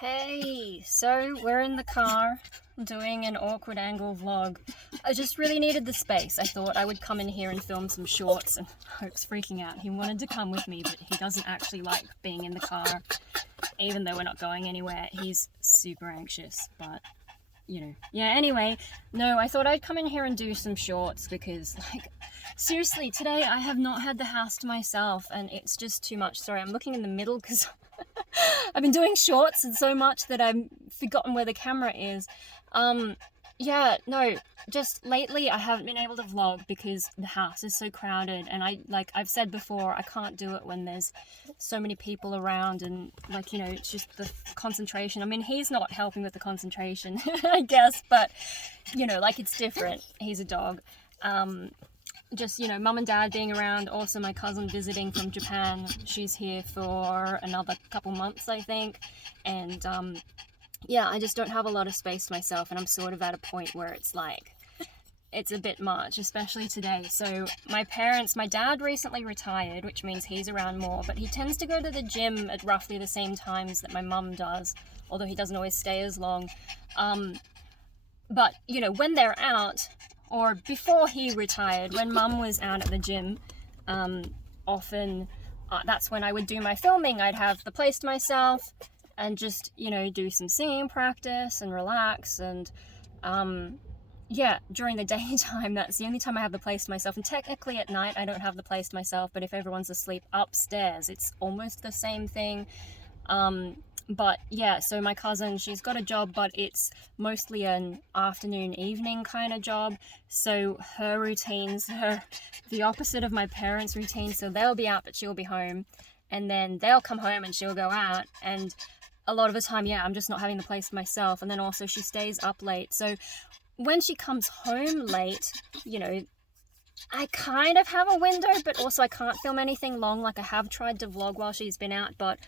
Hey, so we're in the car doing an awkward angle vlog. I just really needed the space. I thought I would come in here and film some shorts, and Hope's freaking out. He wanted to come with me, but he doesn't actually like being in the car. Even though we're not going anywhere, he's super anxious, but yeah, anyway, no, I thought I'd come in here and do some shorts because, seriously, today I have not had the house to myself and it's just too much. Sorry, I'm looking in the middle because I've been doing shorts and so much that I've forgotten where the camera is. Yeah, no, just lately I haven't been able to vlog because the house is so crowded, and I've said before, I can't do it when there's so many people around, and it's just the concentration. I mean, he's not helping with the concentration, I guess, but it's different. He's a dog. Just, mum and dad being around, also my cousin visiting from Japan. She's here for another couple months, I think, and yeah, I just don't have a lot of space to myself, and I'm sort of at a point where it's a bit much, especially today. So my dad recently retired, which means he's around more, but he tends to go to the gym at roughly the same times that my mum does, although he doesn't always stay as long. But, when they're out, or before he retired, when mum was out at the gym, often that's when I would do my filming. I'd have the place to myself and just, do some singing practice and relax. And yeah, during the daytime, that's the only time I have the place to myself. And technically at night, I don't have the place to myself, but if everyone's asleep upstairs, it's almost the same thing. But yeah, so my cousin, she's got a job, but it's mostly an afternoon, evening kind of job. So her routines, the opposite of my parents' routine. So they'll be out, but she'll be home. And then they'll come home and she'll go out. And a lot of the time, yeah, I'm just not having the place to myself. And then also she stays up late. So when she comes home late, I kind of have a window, but also I can't film anything long. Like, I have tried to vlog while she's been out, but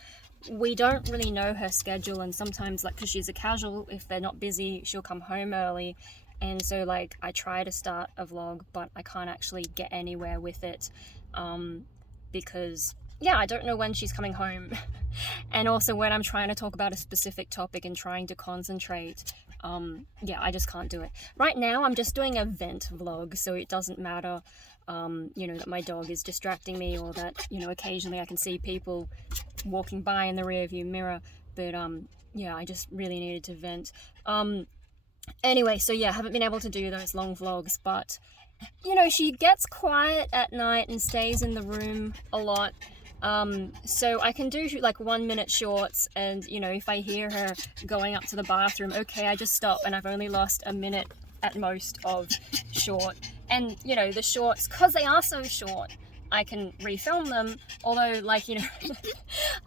we don't really know her schedule, and sometimes, because she's a casual, if they're not busy, she'll come home early, and so I try to start a vlog, but I can't actually get anywhere with it, because yeah, I don't know when she's coming home. And also when I'm trying to talk about a specific topic and trying to concentrate, yeah, I just can't do it. Right now I'm just doing a vent vlog, so it doesn't matter that my dog is distracting me, or that occasionally I can see people walking by in the rear view mirror, but yeah, I just really needed to vent. Anyway, so yeah, I haven't been able to do those long vlogs, but she gets quiet at night and stays in the room a lot. So I can do 1 minute shorts, and if I hear her going up to the bathroom, okay, I just stop, and I've only lost a minute at most of short. And the shorts, because they are so short, I can refilm them, although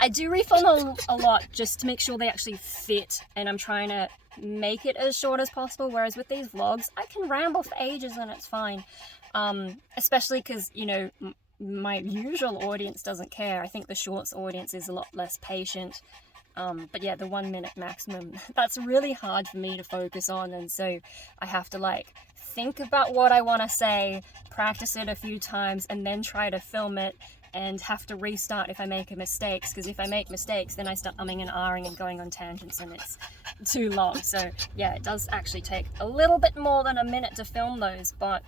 I do refilm a lot just to make sure they actually fit, and I'm trying to make it as short as possible, whereas with these vlogs I can ramble for ages and it's fine, especially because my usual audience doesn't care. I think the shorts audience is a lot less patient. But yeah, the 1 minute maximum, that's really hard for me to focus on, and so I have to think about what I want to say, practice it a few times, and then try to film it, and have to restart if I make mistakes, because if I make mistakes, then I start umming and ahhing and going on tangents, and it's too long. So yeah, it does actually take a little bit more than a minute to film those, but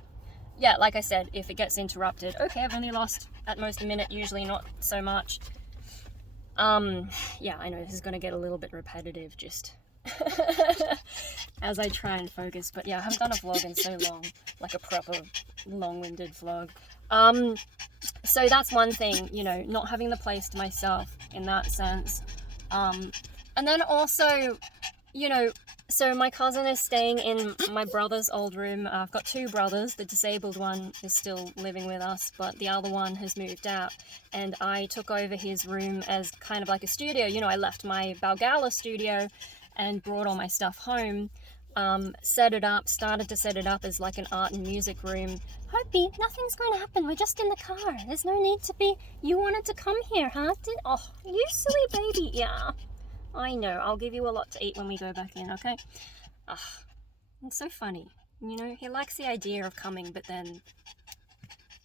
yeah, like I said, if it gets interrupted, okay, I've only lost at most a minute, usually not so much. Yeah, I know this is going to get a little bit repetitive just as I try and focus, but yeah, I haven't done a vlog in so long, like a proper long-winded vlog. So that's one thing, not having the place to myself in that sense. And then also, so my cousin is staying in my brother's old room. I've got two brothers. The disabled one is still living with us, but the other one has moved out. And I took over his room as kind of like a studio. I left my Balgala studio and brought all my stuff home, started to set it up as an art and music room. Hoppy, nothing's going to happen. We're just in the car. There's no need to be. You wanted to come here, huh? Oh, you silly baby. Yeah. I know, I'll give you a lot to eat when we go back in, okay? It's so funny. He likes the idea of coming, but then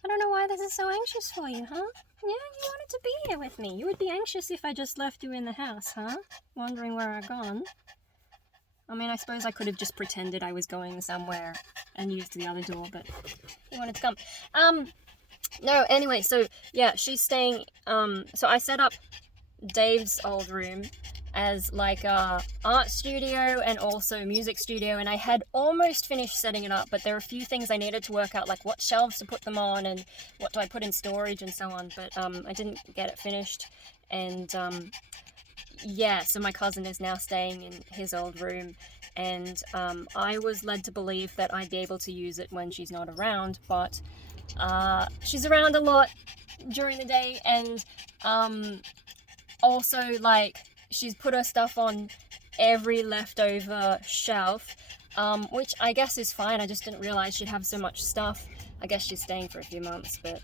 I don't know why this is so anxious for you, huh? Yeah, you wanted to be here with me. You would be anxious if I just left you in the house, huh? Wondering where I've gone. I mean, I suppose I could have just pretended I was going somewhere and used the other door, but you wanted to come. No, anyway, so yeah, she's staying, so I set up Dave's old room as like a art studio and also music studio, and I had almost finished setting it up, but there are a few things I needed to work out, like what shelves to put them on and what do I put in storage and so on, but I didn't get it finished. And yeah, so my cousin is now staying in his old room, and I was led to believe that I'd be able to use it when she's not around, but she's around a lot during the day, and also, like, she's put her stuff on every leftover shelf, which I guess is fine. I just didn't realize she'd have so much stuff. I guess she's staying for a few months, but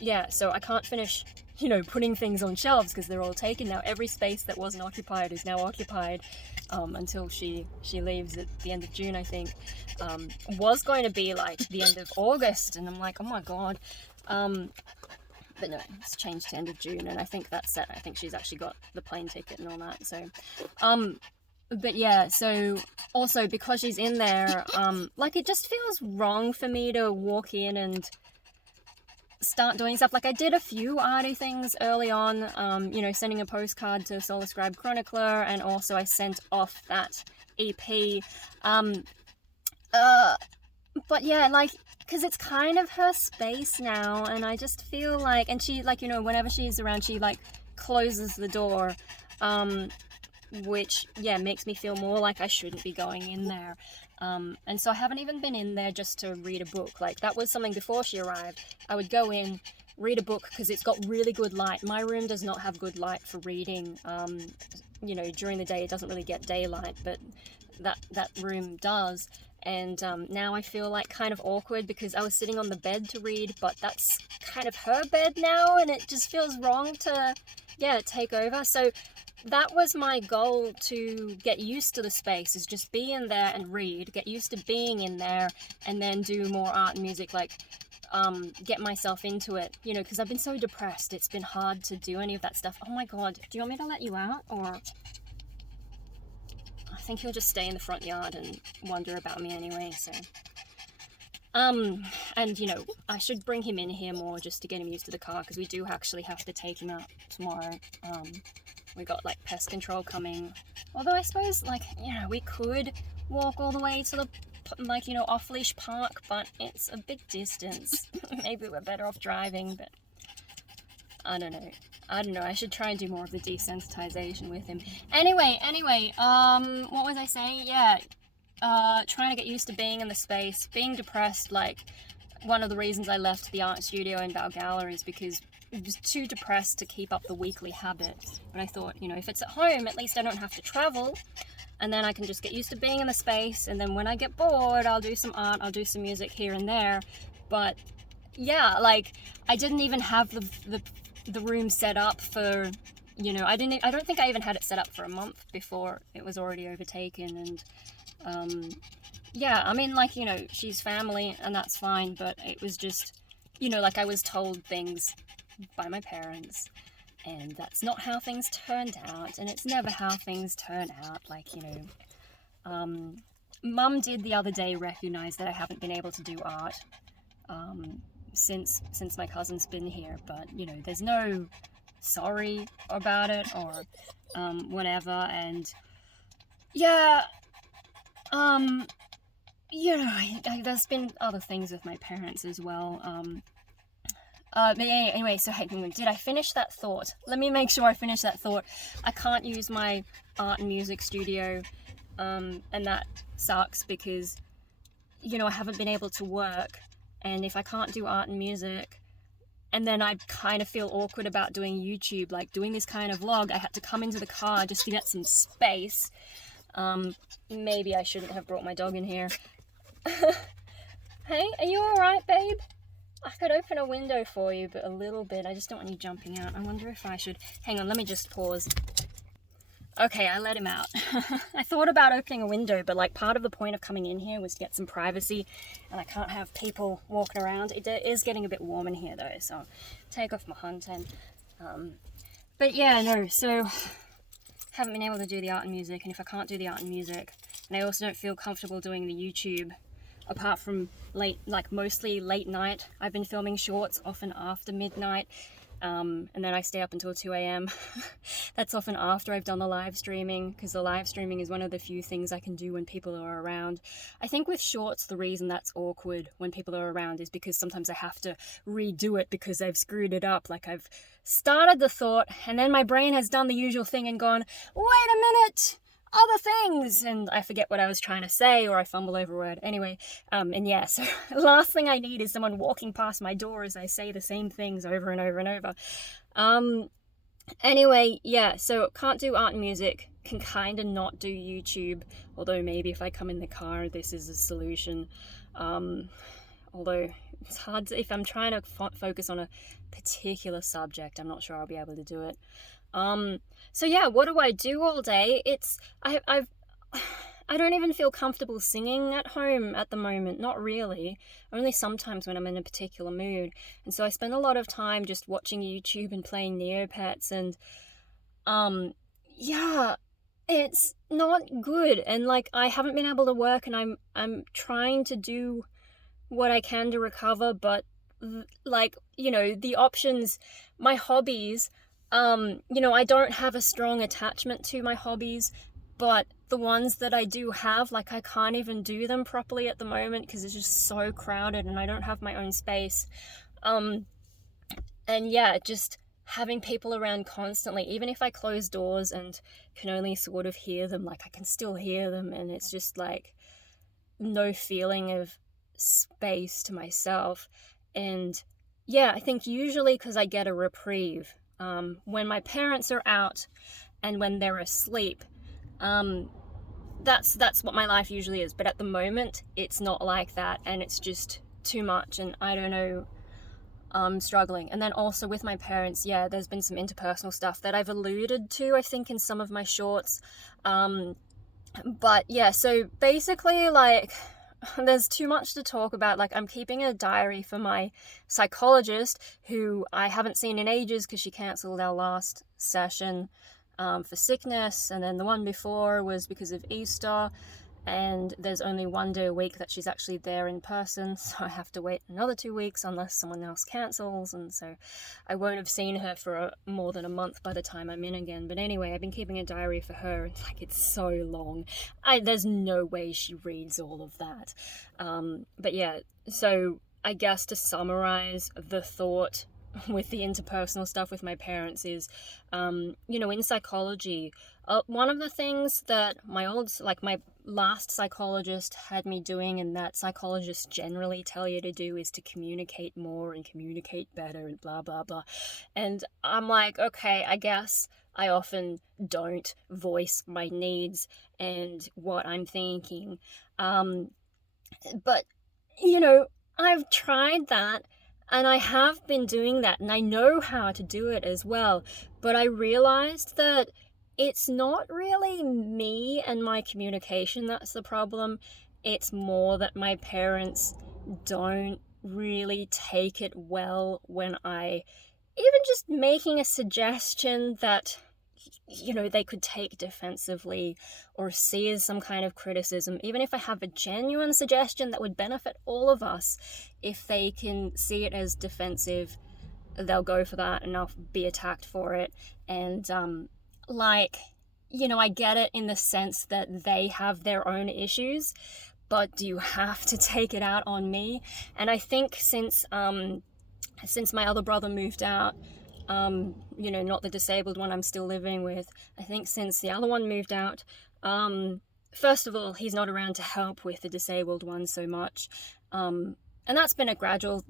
yeah, so I can't finish, you know, putting things on shelves because they're all taken now. Every space that wasn't occupied is now occupied until she leaves at the end of June, I think. Was going to be like the end of August, and I'm like, oh my god. But no, it's changed to end of June, and I think that's set. I think she's actually got the plane ticket and all that, so but yeah, so also because she's in there, like, it just feels wrong for me to walk in and start doing stuff. Like, I did a few arty things early on, you know, sending a postcard to Solar Scribe Chronicler, and also I sent off that EP, but yeah, like, because it's kind of her space now, and I just feel like, and she, like, you know, whenever she's around, she, like, closes the door, which, yeah, makes me feel more like I shouldn't be going in there, and so I haven't even been in there just to read a book. Like, that was something before she arrived. I would go in, read a book, because it's got really good light. My room does not have good light for reading, you know, during the day it doesn't really get daylight, but that room does. And now I feel like kind of awkward because I was sitting on the bed to read, but that's kind of her bed now, and it just feels wrong to, yeah, take over. So that was my goal, to get used to the space, is just be in there and read, get used to being in there, and then do more art and music, like get myself into it, you know, because I've been so depressed. It's been hard to do any of that stuff. Oh my god, do you want me to let you out, or... I think he'll just stay in the front yard and wonder about me anyway, so... and, you know, I should bring him in here more just to get him used to the car, because we do actually have to take him out tomorrow. We got, like, pest control coming. Although I suppose, like, you know, we could walk all the way to the, like, you know, off-leash park, but it's a big distance. Maybe we're better off driving, but... I don't know, I should try and do more of the desensitization with him. Anyway, what was I saying? Yeah, trying to get used to being in the space, being depressed. Like, one of the reasons I left the art studio in Valgalla is because I was too depressed to keep up the weekly habit. But I thought, you know, if it's at home, at least I don't have to travel, and then I can just get used to being in the space, and then when I get bored, I'll do some art, I'll do some music here and there. But yeah, like, I didn't even have the room set up for, you know, I don't think I even had it set up for a month before it was already overtaken. And yeah, I mean, like, you know, she's family and that's fine, but it was just, you know, like, I was told things by my parents, and that's not how things turned out, and it's never how things turn out. Like, you know, Mum did the other day recognize that I haven't been able to do art since my cousin's been here, but, you know, there's no sorry about it or whatever. And yeah, you know, there's been other things with my parents as well. But anyway, so hey, did I finish that thought? Let me make sure I finish that thought. I can't use my art and music studio, and that sucks because, you know, I haven't been able to work. And if I can't do art and music, and then I kind of feel awkward about doing YouTube, like doing this kind of vlog, I had to come into the car just to get some space. Maybe I shouldn't have brought my dog in here. Hey, are you alright, babe? I could open a window for you, but a little bit. I just don't want you jumping out. I wonder if I should... Hang on, let me just pause. Okay, I let him out. I thought about opening a window, but like part of the point of coming in here was to get some privacy, and I can't have people walking around. It is getting a bit warm in here though, so I'll take off my hunting. But yeah, no, so haven't been able to do the art and music, and if I can't do the art and music, and I also don't feel comfortable doing the YouTube, apart from mostly late night. I've been filming shorts often after midnight, and then I stay up until 2 a.m. That's often after I've done the live streaming, because the live streaming is one of the few things I can do when people are around. I think with shorts, the reason that's awkward when people are around is because sometimes I have to redo it because I've screwed it up. Like I've started the thought, and then my brain has done the usual thing and gone, wait a minute! Other things, and I forget what I was trying to say, or I fumble over a word. Anyway, and yeah, so last thing I need is someone walking past my door as I say the same things over and over and over. Anyway, yeah, so can't do art and music, can kind of not do YouTube, although maybe if I come in the car, this is a solution. Although it's hard to, if I'm trying to focus on a particular subject, I'm not sure I'll be able to do it. So yeah, what do I do all day? I don't even feel comfortable singing at home at the moment, not really, only sometimes when I'm in a particular mood, and so I spend a lot of time just watching YouTube and playing Neopets, and yeah, it's not good, and like I haven't been able to work, and I'm trying to do what I can to recover, but like, you know, the options, my hobbies, you know, I don't have a strong attachment to my hobbies, but the ones that I do have, like I can't even do them properly at the moment because it's just so crowded and I don't have my own space. And yeah, just having people around constantly, even if I close doors and can only sort of hear them, like I can still hear them, and it's just like no feeling of space to myself. And yeah, I think usually because I get a reprieve when my parents are out and when they're asleep, that's what my life usually is. But at the moment, it's not like that, and it's just too much, and I don't know, I'm struggling. And then also with my parents, yeah, there's been some interpersonal stuff that I've alluded to, I think, in some of my shorts. But yeah, so basically, like, there's too much to talk about. Like, I'm keeping a diary for my psychologist, who I haven't seen in ages because she cancelled our last session for sickness, and then the one before was because of Easter, and there's only 1 day a week that she's actually there in person, so I have to wait another 2 weeks unless someone else cancels, and so I won't have seen her for more than a month by the time I'm in again. But anyway, I've been keeping a diary for her, and like, it's so long. There's no way she reads all of that. But yeah, so I guess to summarize the thought with the interpersonal stuff with my parents is, you know, in psychology, one of the things that my last psychologist had me doing, and that psychologists generally tell you to do, is to communicate more and communicate better and blah, blah, blah. And I'm like, okay, I guess I often don't voice my needs and what I'm thinking. But, you know, I've tried that, and I have been doing that, and I know how to do it as well. But I realized that it's not really me and my communication that's the problem. It's more that my parents don't really take it well when I, even just making a suggestion that, you know, they could take defensively or see as some kind of criticism. Even if I have a genuine suggestion that would benefit all of us, if they can see it as defensive, they'll go for that and I'll be attacked for it. And like, you know, I get it in the sense that they have their own issues, but do you have to take it out on me? And I think since my other brother moved out, you know, not the disabled one I'm still living with, I think since the other one moved out, first of all, he's not around to help with the disabled one so much, and that's been a gradual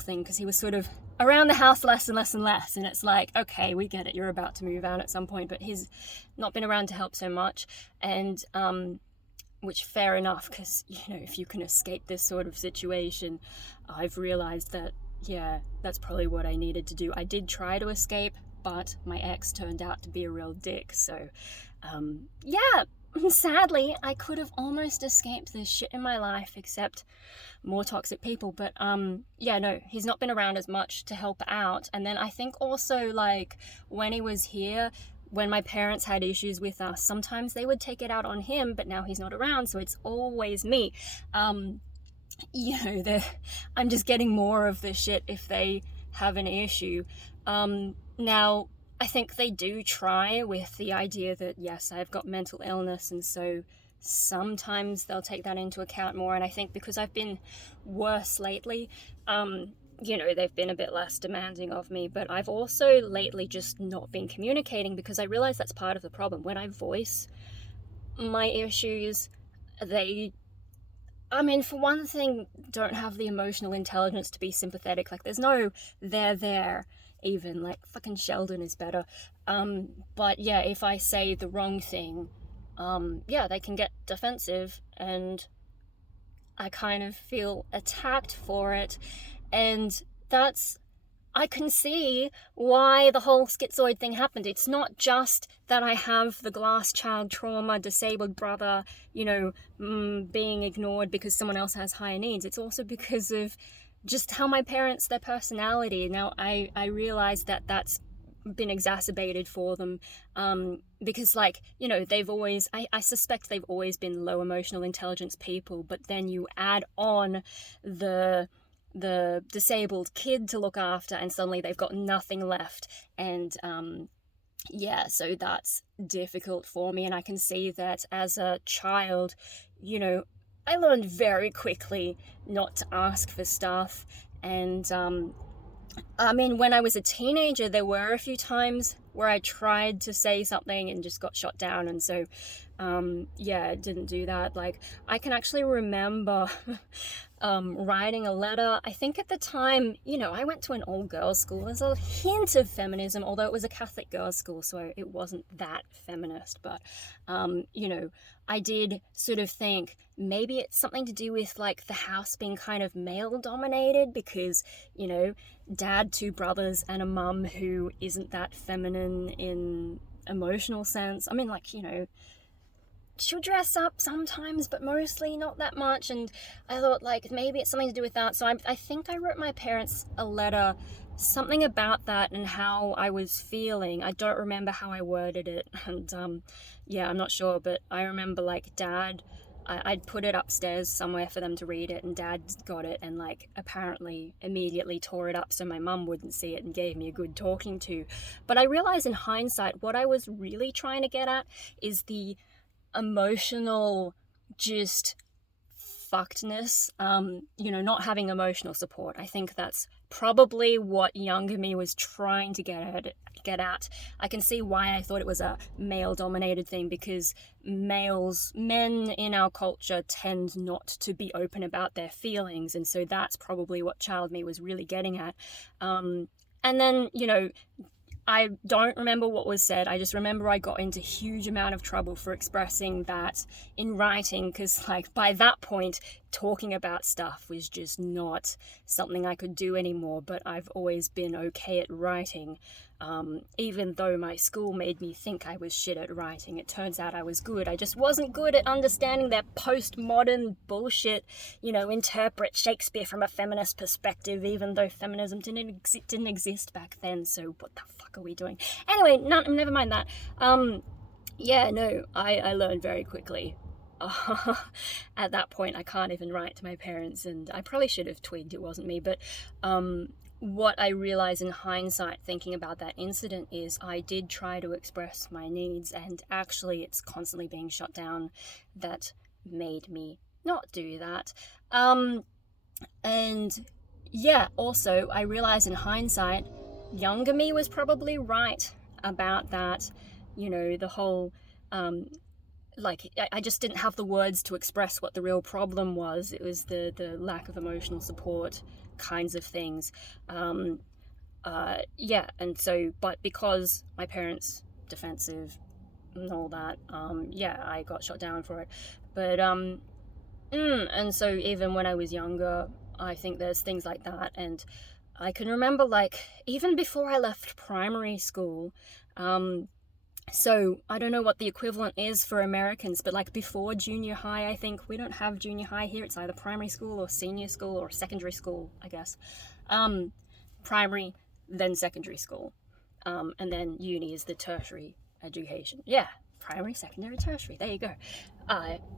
thing, because he was sort of around the house less and less and less, and it's like, okay, we get it, you're about to move out at some point, but he's not been around to help so much. And which, fair enough, because, you know, if you can escape this sort of situation, I've realized that, yeah, that's probably what I needed to do. I did try to escape, but my ex turned out to be a real dick, so Yeah, sadly, I could have almost escaped this shit in my life, except more toxic people. But yeah, no, he's not been around as much to help out. And then I think also, like, when he was here, when my parents had issues with us, sometimes they would take it out on him, but now he's not around, so it's always me. You know, I'm just getting more of the shit if they have an issue. Now, I think they do try with the idea that, yes, I've got mental illness, and so sometimes they'll take that into account more. And I think because I've been worse lately, you know, they've been a bit less demanding of me. But I've also lately just not been communicating, because I realize that's part of the problem. When I voice my issues, they, I mean, for one thing, don't have the emotional intelligence to be sympathetic. Like, there's no they're there, even. Like, fucking Sheldon is better. But yeah, if I say the wrong thing, yeah, they can get defensive, and I kind of feel attacked for it. And that's, I can see why the whole schizoid thing happened. It's not just that I have the glass child trauma, disabled brother, you know, being ignored because someone else has higher needs. It's also because of just how my parents, their personality. Now, I realize that that's been exacerbated for them, because, like, you know, they've always, I suspect they've always been low emotional intelligence people, but then you add on the disabled kid to look after, and suddenly they've got nothing left. And yeah, so that's difficult for me. And I can see that as a child, you know, I learned very quickly not to ask for stuff. And I mean, when I was a teenager, there were a few times where I tried to say something and just got shot down. And so yeah, I didn't do that. Like, I can actually remember writing a letter. I think at the time, you know, I went to an all-girls school. There's a hint of feminism, although it was a Catholic girls' school, so it wasn't that feminist. But, you know, I did sort of think maybe it's something to do with, like, the house being kind of male-dominated, because, you know, dad, two brothers, and a mum who isn't that feminine in emotional sense. I mean, like, you know, she'll dress up sometimes, but mostly not that much. And I thought, like, maybe it's something to do with that. So I think I wrote my parents a letter, something about that and how I was feeling. I don't remember how I worded it. And yeah, I'm not sure, but I remember, like, dad, I'd put it upstairs somewhere for them to read it, and dad got it and, like, apparently immediately tore it up so my mum wouldn't see it and gave me a good talking to. But I realize in hindsight, what I was really trying to get at is the emotional just fuckedness, you know, not having emotional support. I think that's probably what younger me was trying to get at. I can see why I thought it was a male dominated thing, because men in our culture tend not to be open about their feelings, and so that's probably what child me was really getting at. And then, you know, I don't remember what was said. I just remember I got into huge amount of trouble for expressing that in writing, because, like, by that point, talking about stuff was just not something I could do anymore. But I've always been okay at writing, even though my school made me think I was shit at writing. It turns out I was good. I just wasn't good at understanding their postmodern bullshit, you know, interpret Shakespeare from a feminist perspective, even though feminism didn't exist back then. So what the fuck are we doing? Anyway, never mind that. Yeah, no, I learned very quickly. At that point, I can't even write to my parents, and I probably should have twigged it wasn't me. But what I realize in hindsight, thinking about that incident, is I did try to express my needs, and actually it's constantly being shut down that made me not do that. And yeah, also I realize in hindsight, younger me was probably right about that. You know, the whole like, I just didn't have the words to express what the real problem was. It was the lack of emotional support kinds of things. Yeah, and so, but because my parents defensive and all that, yeah, I got shot down for it. But and so even when I was younger, I think there's things like that. And I can remember, like, even before I left primary school, So I don't know what the equivalent is for Americans, but like before junior high, I think we don't have junior high here. It's either primary school or senior school or secondary school, I guess. Um, Primary, then secondary school, and then uni is the tertiary education. Yeah, primary, secondary, tertiary. There you go.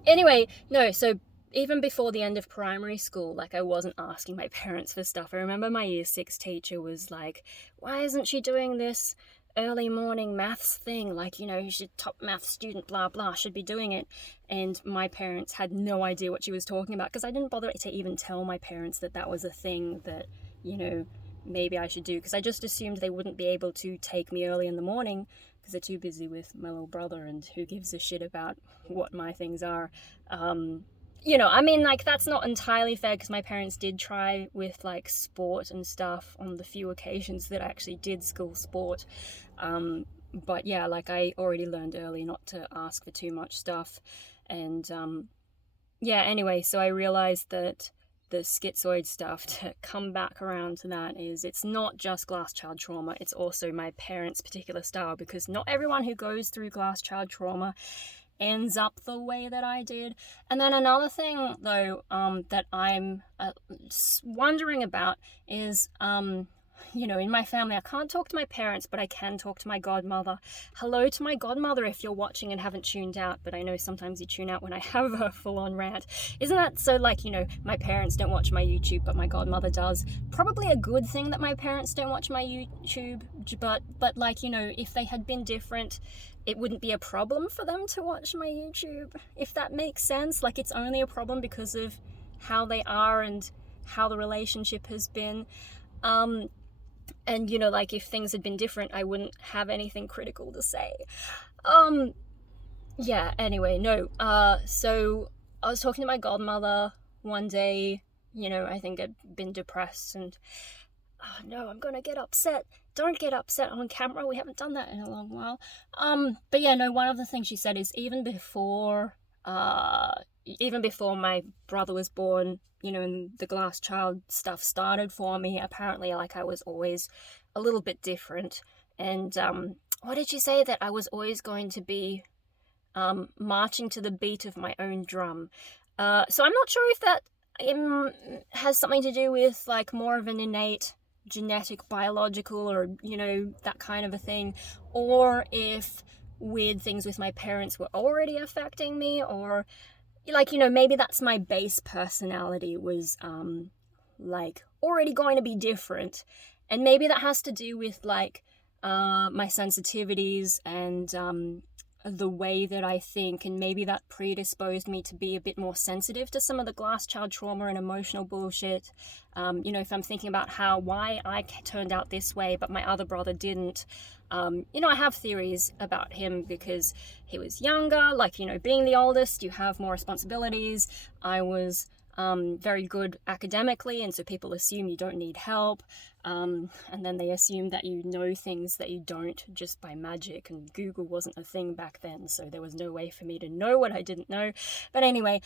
Anyway, no. So even before the end of primary school, like I wasn't asking my parents for stuff. I remember my year 6 teacher was like, "Why isn't she doing this early morning maths thing? Like, you should top math student, blah blah, should be doing it." And my parents had no idea what she was talking about because I didn't bother to even tell my parents that that was a thing that, maybe I should do, because I just assumed they wouldn't be able to take me early in the morning because they're too busy with my little brother, and who gives a shit about what my things are. I mean, like, that's not entirely fair because my parents did try with, like, sport and stuff on the few occasions that I actually did school sport. But yeah, like, I already learned early not to ask for too much stuff. And yeah, anyway, so I realized that the schizoid stuff, to come back around to that, is it's not just glass child trauma, it's also my parents' particular style, because not everyone who goes through glass child trauma ends up the way that I did. And then another thing, though, that I'm wondering about is, in my family, I can't talk to my parents, but I can talk to my godmother. Hello to my godmother if you're watching and haven't tuned out, but I know sometimes you tune out when I have a full-on rant. Isn't that so, like, my parents don't watch my YouTube, but my godmother does? Probably a good thing that my parents don't watch my YouTube, but like, if they had been different, it wouldn't be a problem for them to watch my YouTube, if that makes sense. Like, it's only a problem because of how they are and how the relationship has been. And, like, if things had been different, I wouldn't have anything critical to say. Yeah, anyway, no. So I was talking to my godmother one day, I think I'd been depressed, and, oh no, I'm gonna get upset. Don't get upset on camera, we haven't done that in a long while. But yeah, no, one of the things she said is even before my brother was born, and the glass child stuff started for me, apparently, like, I was always a little bit different. And what did she say? That I was always going to be marching to the beat of my own drum. So I'm not sure if that has something to do with, like, more of an innate genetic, biological, or, that kind of a thing, or if weird things with my parents were already affecting me, or, like, maybe that's my base personality was, like, already going to be different, and maybe that has to do with, like, my sensitivities and the way that I think, and maybe that predisposed me to be a bit more sensitive to some of the glass child trauma and emotional bullshit. If I'm thinking about why I turned out this way, but my other brother didn't, I have theories about him because he was younger, like, being the oldest, you have more responsibilities. I was very good academically, and so people assume you don't need help, and then they assume that you know things that you don't just by magic, and Google wasn't a thing back then, so there was no way for me to know what I didn't know. But anyway,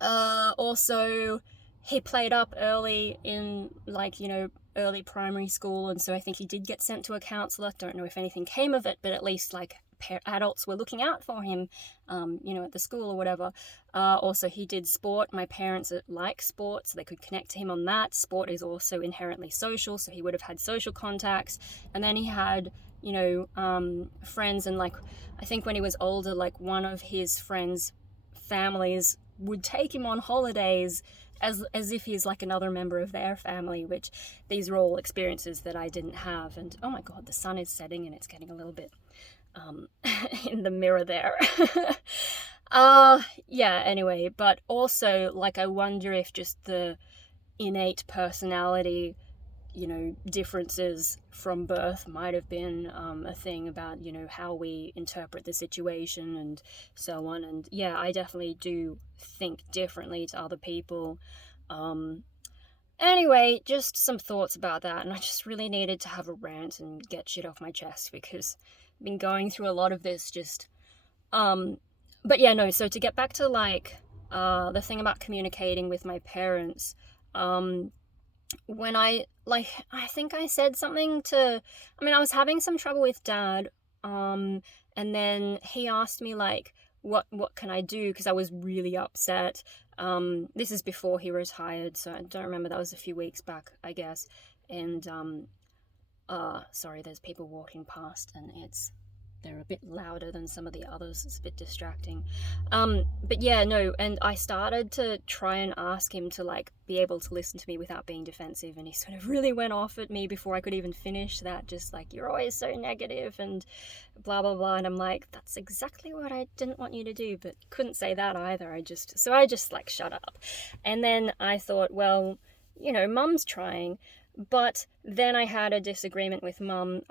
also, he played up early in, like, early primary school, and so I think he did get sent to a counsellor. Don't know if anything came of it, but at least, like, adults were looking out for him, at the school or whatever. Also, he did sport. My parents like sport, so they could connect to him on that. Sport is also inherently social, so he would have had social contacts. And then he had, friends, and, like, I think when he was older, like, one of his friends' families would take him on holidays as if he's like another member of their family, which these are all experiences that I didn't have. And oh my god, the sun is setting and it's getting a little bit in the mirror there. Yeah, anyway, but also, like, I wonder if just the innate personality, differences from birth might have been a thing about, how we interpret the situation and so on. And yeah, I definitely do think differently to other people. Anyway, just some thoughts about that, and I just really needed to have a rant and get shit off my chest because I've been going through a lot of this just, but yeah, no, so to get back to, like, the thing about communicating with my parents, when I think I said something to, I was having some trouble with Dad, And then he asked me like, what can I do? Because I was really upset. This is before he retired, so I don't remember. That was a few weeks back, I guess. And sorry, there's people walking past, and they're a bit louder than some of the others. It's a bit distracting. But yeah, no, and I started to try and ask him to like be able to listen to me without being defensive, and he sort of really went off at me before I could even finish that, just like, you're always so negative and blah blah blah. And I'm like, that's exactly what I didn't want you to do, but couldn't say that either. I just like shut up. And then I thought, well, you know, mum's trying. But then I had a disagreement with mum.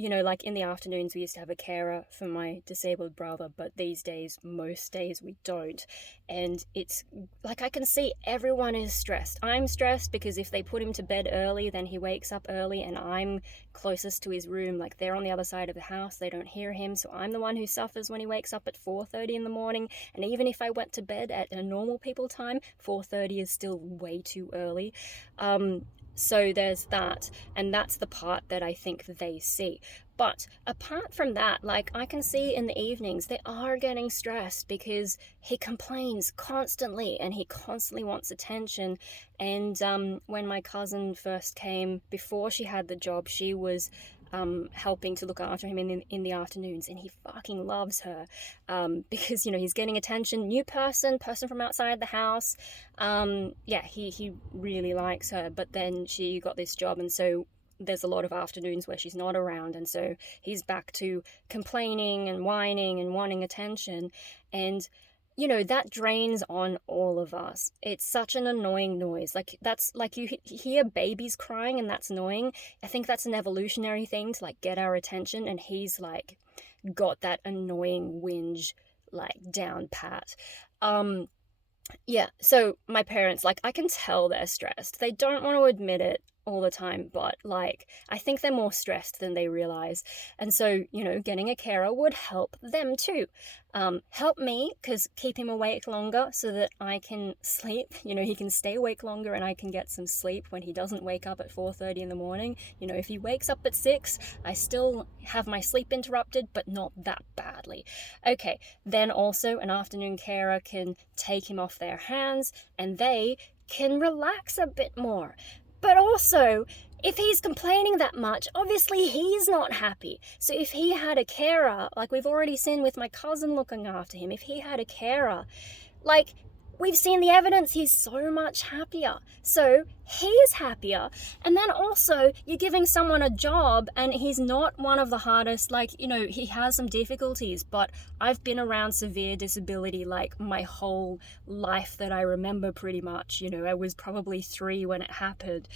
You know, like in the afternoons we used to have a carer for my disabled brother, but these days, most days we don't. And it's like, I can see everyone is stressed. I'm stressed because if they put him to bed early, then he wakes up early, and I'm closest to his room. Like, they're on the other side of the house, they don't hear him, so I'm the one who suffers when he wakes up at 4:30 in the morning. And even if I went to bed at a normal people time, 4:30 is still way too early. So there's that, and that's the part that I think they see. But apart from that, like, I can see in the evenings they are getting stressed because he complains constantly and he constantly wants attention. And when my cousin first came, before she had the job, she was helping to look after him in the afternoons, and he fucking loves her because, you know, he's getting attention, new person from outside the house. Yeah, he really likes her. But then she got this job, and so there's a lot of afternoons where she's not around, and so he's back to complaining and whining and wanting attention. And you know, that drains on all of us. It's such an annoying noise. Like, that's like, you hear babies crying and that's annoying. I think that's an evolutionary thing to like get our attention, and he's like got that annoying whinge like down pat. Yeah, so my parents, like, I can tell they're stressed. They don't want to admit it all the time, but like, I think they're more stressed than they realize. And so, you know, getting a carer would help them too. Help me, because keep him awake longer so that I can sleep. You know, he can stay awake longer and I can get some sleep when he doesn't wake up at 4:30 in the morning. You know, if he wakes up at 6, I still have my sleep interrupted, but not that badly. Okay, then also an afternoon carer can take him off their hands and they can relax a bit more. But also, if he's complaining that much, obviously he's not happy. So if he had a carer, like we've already seen with my cousin looking after him, if he had a carer, like, we've seen the evidence, he's so much happier. So he's happier. And then also, you're giving someone a job and he's not one of the hardest, like, you know, he has some difficulties, but I've been around severe disability like my whole life that I remember, pretty much. You know, I was probably 3 when it happened.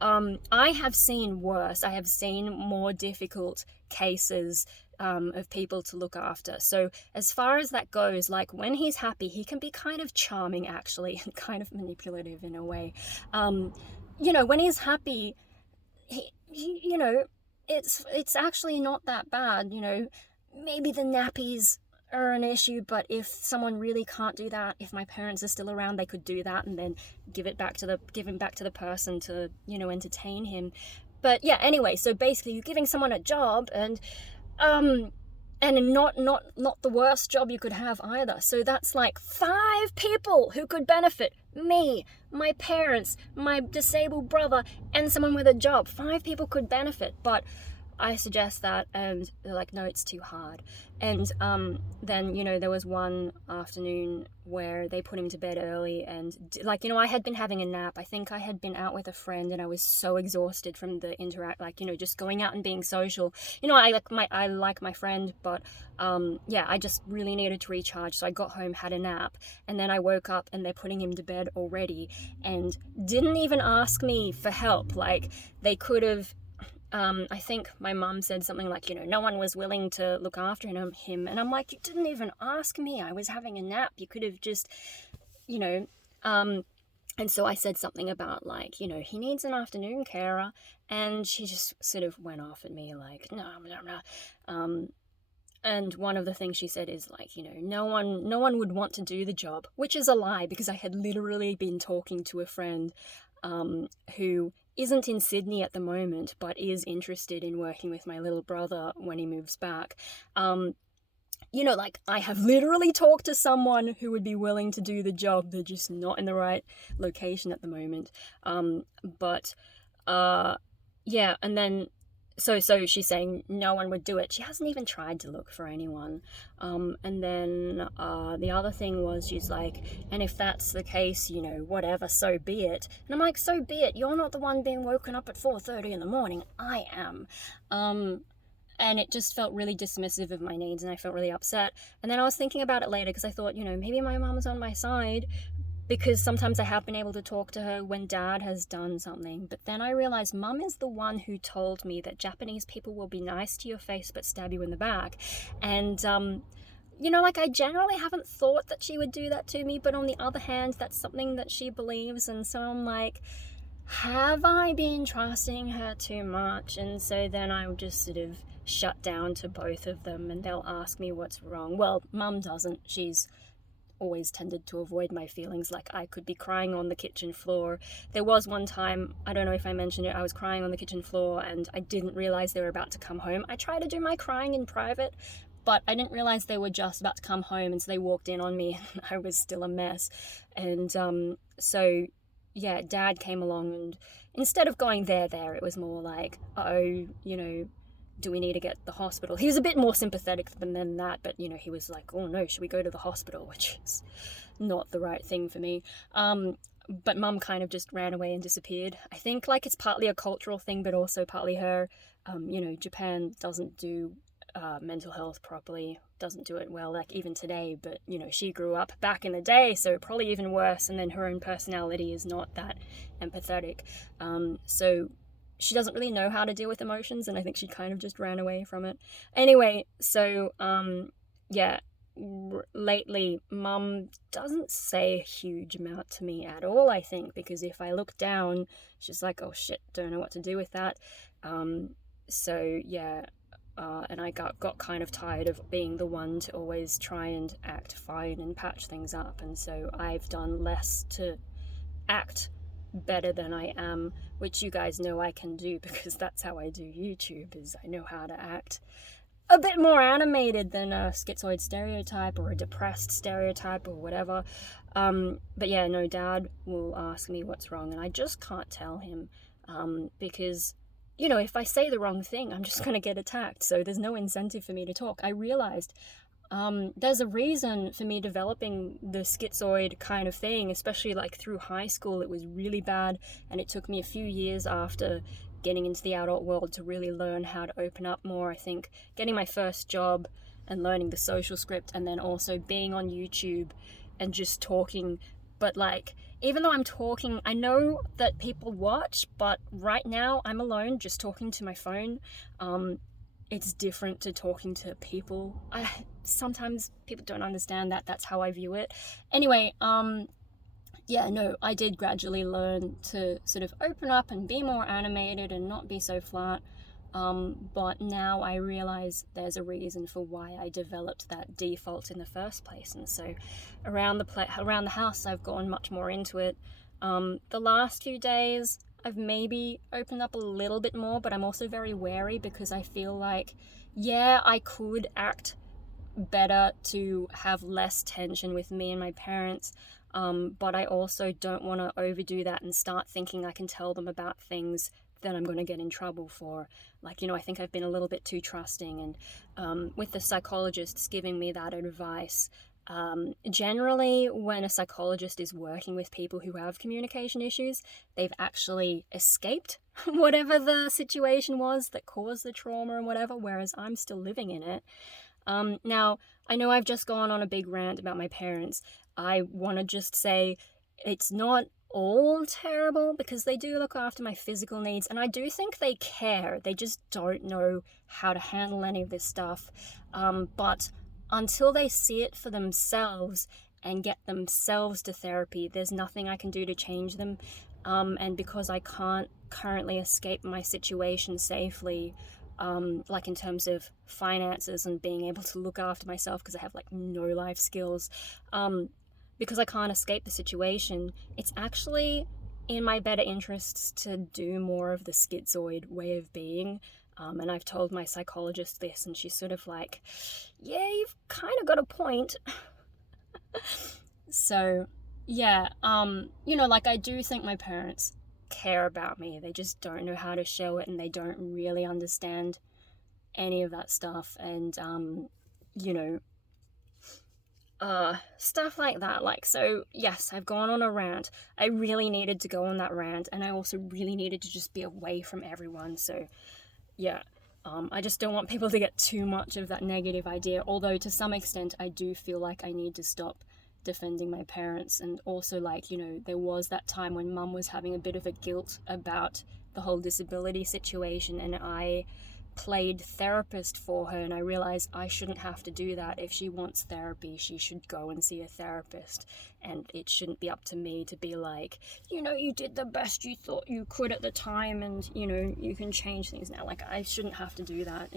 I have seen worse. I have seen more difficult cases of people to look after. So as far as that goes, like, when he's happy, he can be kind of charming, actually, and kind of manipulative in a way. You know, when he's happy, he you know, it's actually not that bad. You know, maybe the nappies are an issue, but if someone really can't do that, if my parents are still around, they could do that and then give him back to the person to, you know, entertain him. But yeah, anyway, so basically you're giving someone a job, and not the worst job you could have either. So that's like 5 people who could benefit: me, my parents, my disabled brother, and someone with a job. 5 people could benefit, but I suggest that, and they're like, no, it's too hard. And then, you know, there was one afternoon where they put him to bed early, and like, you know, I had been having a nap. I think I had been out with a friend and I was so exhausted from the like, you know, just going out and being social. You know, I like my friend, but yeah, I just really needed to recharge. So I got home, had a nap, and then I woke up and they're putting him to bed already and didn't even ask me for help. Like, they could have, I think my mum said something like, you know, no one was willing to look after him. And I'm like, you didn't even ask me. I was having a nap. You could have just, you know, and so I said something about, like, you know, he needs an afternoon carer. And she just sort of went off at me like, no. And one of the things she said is like, you know, no one would want to do the job, which is a lie, because I had literally been talking to a friend who isn't in Sydney at the moment, but is interested in working with my little brother when he moves back. Like, I have literally talked to someone who would be willing to do the job. They're just not in the right location at the moment. Yeah, and then so she's saying no one would do it. She hasn't even tried to look for anyone. And then the other thing was, she's like, and if that's the case, whatever, so be it. And I'm like, so be it. You're not the one being woken up at 4:30 in the morning. I am. And it just felt really dismissive of my needs, and I felt really upset. And then I was thinking about it later, because I thought, maybe my mum's on my side, because sometimes I have been able to talk to her when dad has done something. But then I realized mum is the one who told me that Japanese people will be nice to your face but stab you in the back. And I generally haven't thought that she would do that to me, but on the other hand, that's something that she believes. And so I'm like, have I been trusting her too much? And so then I would just sort of shut down to both of them, and they'll ask me what's wrong. Well, mum doesn't. She's always tended to avoid my feelings. Like, I could be crying on the kitchen floor. There was one time, I don't know if I mentioned it, I was crying on the kitchen floor and I didn't realize they were about to come home. I try to do my crying in private, but I didn't realize they were just about to come home, and so they walked in on me and I was still a mess. And so yeah, dad came along, and instead of going there, it was more like, do we need to get the hospital? He was a bit more sympathetic than that, but he was like, oh no, should we go to the hospital? Which is not the right thing for me. But mum kind of just ran away and disappeared. I think like it's partly a cultural thing, but also partly her. Japan doesn't do mental health properly, doesn't do it well, like even today. But she grew up back in the day, so probably even worse. And then her own personality is not that empathetic. So she doesn't really know how to deal with emotions, and I think she kind of just ran away from it. Anyway, so lately mum doesn't say a huge amount to me at all, I think, because if I look down, she's like, oh shit, don't know what to do with that. And I got kind of tired of being the one to always try and act fine and patch things up, and so I've done less to act better than I am, which you guys know I can do, because that's how I do YouTube, is I know how to act a bit more animated than a schizoid stereotype or a depressed stereotype or whatever. But yeah, no, dad will ask me what's wrong, and I just can't tell him, because if I say the wrong thing, I'm just gonna get attacked, so there's no incentive for me to talk. I realized there's a reason for me developing the schizoid kind of thing, especially like through high school. It was really bad, and it took me a few years after getting into the adult world to really learn how to open up more. I think getting my first job and learning the social script, and then also being on YouTube and just talking. But like, even though I'm talking, I know that people watch, but right now I'm alone just talking to my phone. It's different to talking to people. Sometimes people don't understand that. That's how I view it. Anyway, I did gradually learn to sort of open up and be more animated and not be so flat. But now I realize there's a reason for why I developed that default in the first place. And so around the house, I've gone much more into it. The last few days, I've maybe opened up a little bit more, but I'm also very wary, because I feel like, I could act better to have less tension with me and my parents, but I also don't want to overdo that and start thinking I can tell them about things that I'm going to get in trouble for. Like, I think I've been a little bit too trusting, and with the psychologists giving me that advice, generally when a psychologist is working with people who have communication issues, they've actually escaped whatever the situation was that caused the trauma and whatever, whereas I'm still living in it. Now, I know I've just gone on a big rant about my parents. I want to just say it's not all terrible, because they do look after my physical needs, and I do think they care. They just don't know how to handle any of this stuff. But until they see it for themselves and get themselves to therapy, there's nothing I can do to change them. And because I can't currently escape my situation safely, like in terms of finances and being able to look after myself, because I have like no life skills, because I can't escape the situation, it's actually in my better interests to do more of the schizoid way of being. And I've told my psychologist this, and she's sort of like, yeah, you've kind of got a point. So, yeah, like, I do think my parents care about me. They just don't know how to show it, and they don't really understand any of that stuff. And, stuff like that. Like, so yes, I've gone on a rant. I really needed to go on that rant, and I also really needed to just be away from everyone. So yeah, I just don't want people to get too much of that negative idea, although to some extent I do feel like I need to stop defending my parents. And also, like, there was that time when mum was having a bit of a guilt about the whole disability situation, and I played therapist for her, and I realized I shouldn't have to do that. If she wants therapy, she should go and see a therapist, and it shouldn't be up to me to be like, you did the best you thought you could at the time, and you can change things now. Like, I shouldn't have to do that.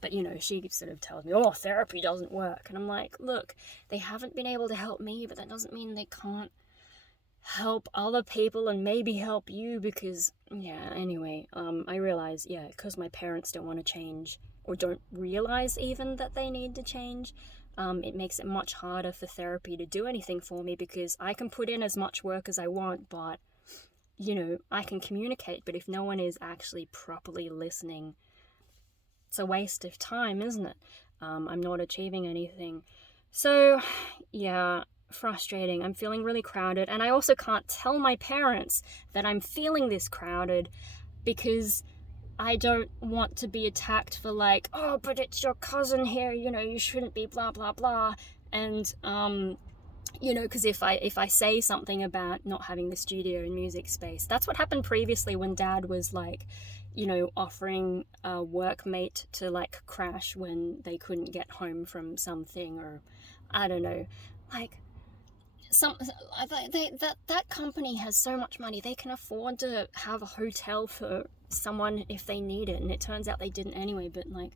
But she sort of tells me, oh, therapy doesn't work, and I'm like, look, they haven't been able to help me, but that doesn't mean they can't help other people and maybe help you. Because anyway, I realize, because my parents don't want to change, or don't realize even that they need to change, it makes it much harder for therapy to do anything for me, because I can put in as much work as I want, but I can communicate, but if no one is actually properly listening, it's a waste of time, isn't it? I'm not achieving anything. So yeah, frustrating. I'm feeling really crowded, and I also can't tell my parents that I'm feeling this crowded, because I don't want to be attacked for like, oh, but it's your cousin here, you shouldn't be blah blah blah. And because if I say something about not having the studio and music space, that's what happened previously when Dad was like, offering a workmate to like crash when they couldn't get home from something, or I don't know, like that company has so much money, they can afford to have a hotel for someone if they need it, and it turns out they didn't anyway. But like,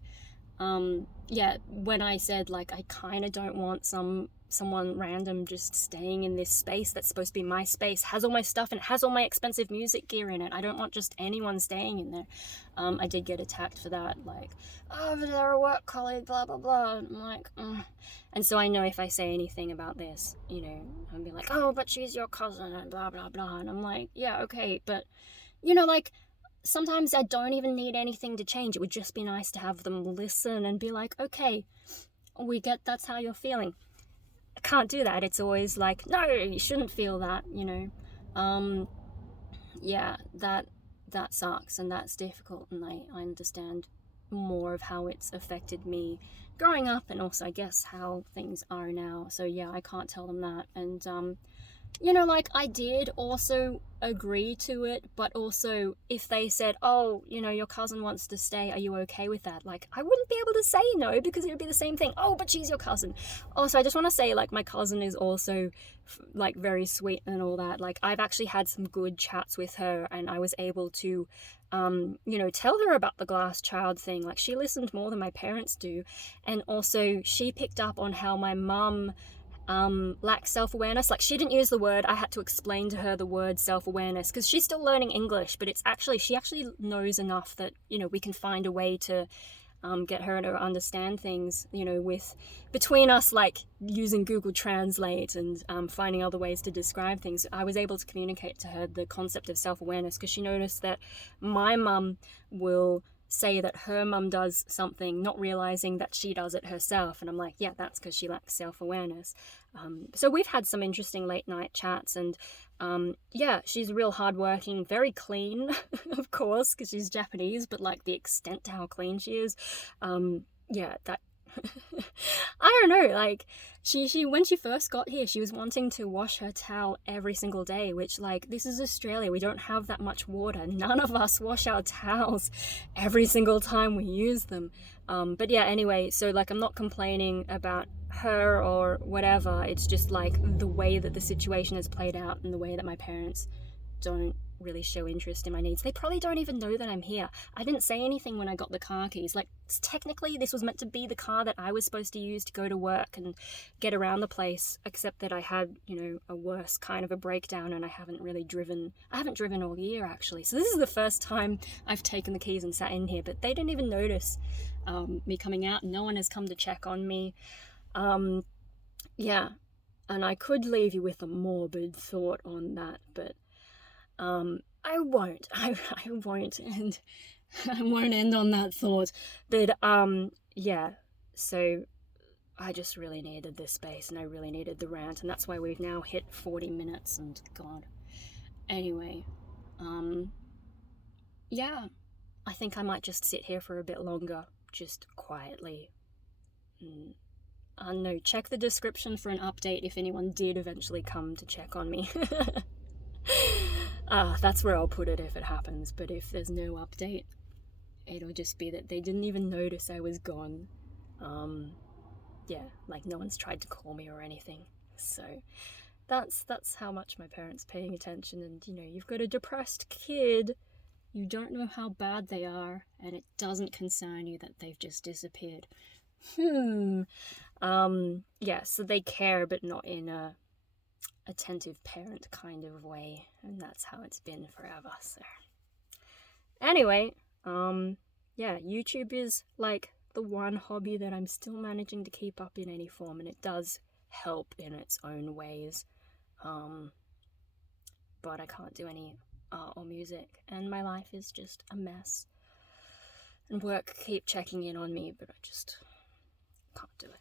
when I said like I kind of don't want someone random just staying in this space that's supposed to be my space, has all my stuff and has all my expensive music gear in it, I don't want just anyone staying in there. I did get attacked for that, like, oh, but they're a work colleague, blah blah blah. I'm like, And so I know if I say anything about this, I'll be like, oh, but she's your cousin and blah blah blah. And I'm like, yeah, okay, but like, sometimes I don't even need anything to change. It would just be nice to have them listen and be like, okay, we get that's how you're feeling. I can't do that. It's always like, no, you shouldn't feel that, that sucks, and that's difficult, and I understand more of how it's affected me growing up, and also I guess how things are now. So yeah, I can't tell them that. And like, I did also agree to it, but also if they said, oh, your cousin wants to stay, are you okay with that? Like, I wouldn't be able to say no, because it would be the same thing. Oh, but she's your cousin. Also, I just want to say, like, my cousin is also like very sweet and all that. Like, I've actually had some good chats with her, and I was able to tell her about the glass child thing. Like, she listened more than my parents do, and also she picked up on how my mum lacks self-awareness. Like, she didn't use the word, I had to explain to her the word self-awareness, because she's still learning English, but she actually knows enough that we can find a way to get her to understand things, between us, like using Google Translate and finding other ways to describe things. I was able to communicate to her the concept of self-awareness, because she noticed that my mum will say that her mum does something, not realizing that she does it herself. And I'm like, yeah, that's because she lacks self-awareness. So we've had some interesting late night chats, and she's real hardworking, very clean, of course, because she's Japanese, but like the extent to how clean she is, that I don't know, like, she when she first got here, she was wanting to wash her towel every single day, which, like, this is Australia, we don't have that much water. None of us wash our towels every single time we use them. But yeah, anyway, so like, I'm not complaining about her or whatever, it's just like the way that the situation has played out, and the way that my parents don't really show interest in my needs. They probably don't even know that I'm here. I didn't say anything when I got the car keys. Like, technically this was meant to be the car that I was supposed to use to go to work and get around the place, except that I had, you know, a worse kind of a breakdown, and I haven't driven all year, actually. So this is the first time I've taken the keys and sat in here, but they didn't even notice me coming out. No one has come to check on me. Yeah, and I could leave you with a morbid thought on that, but I won't. I won't, and I won't end on that thought. But yeah, so I just really needed this space, and I really needed the rant, and that's why we've now hit 40 minutes, and God. Anyway, yeah, I think I might just sit here for a bit longer, just quietly. No, check the description for an update if anyone did eventually come to check on me. That's where I'll put it if it happens, but if there's no update, it'll just be that they didn't even notice I was gone. Yeah, like no one's tried to call me or anything. So that's how much my parents paying attention. And you know, you've got a depressed kid, you don't know how bad they are, and it doesn't concern you that they've just disappeared. Yeah, so they care, but not in a attentive parent kind of way, and that's how it's been forever. So anyway, yeah, YouTube is like the one hobby that I'm still managing to keep up in any form, and it does help in its own ways, but I can't do any art or music, and my life is just a mess, and work keep checking in on me, but I just can't do it.